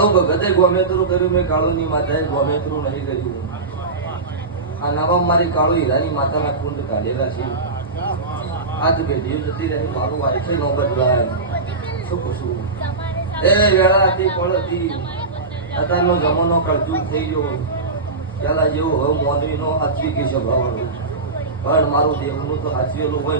કાળો ભગતે ગોમેતરું કર્યું, મેં કાળુની માતાએ ગોમેતરું નહીં કર્યું. આ નવા મારી કાળુ હીરાની માતાના કુંડ કાઢેલા છે. આજ પેઢીઓ જતી રહી, મારું વાય છે નો બદલાય. શું પૂછું એ વેળા હતી કોળ હતી, અત્યારનો જમાનો કળજુગ થઈ ગયો. પેલા જેવું હવે મોનવીનો હાચવી કે છે ભાવ, પણ મારું દેવનું તો હાચવેલું હોય.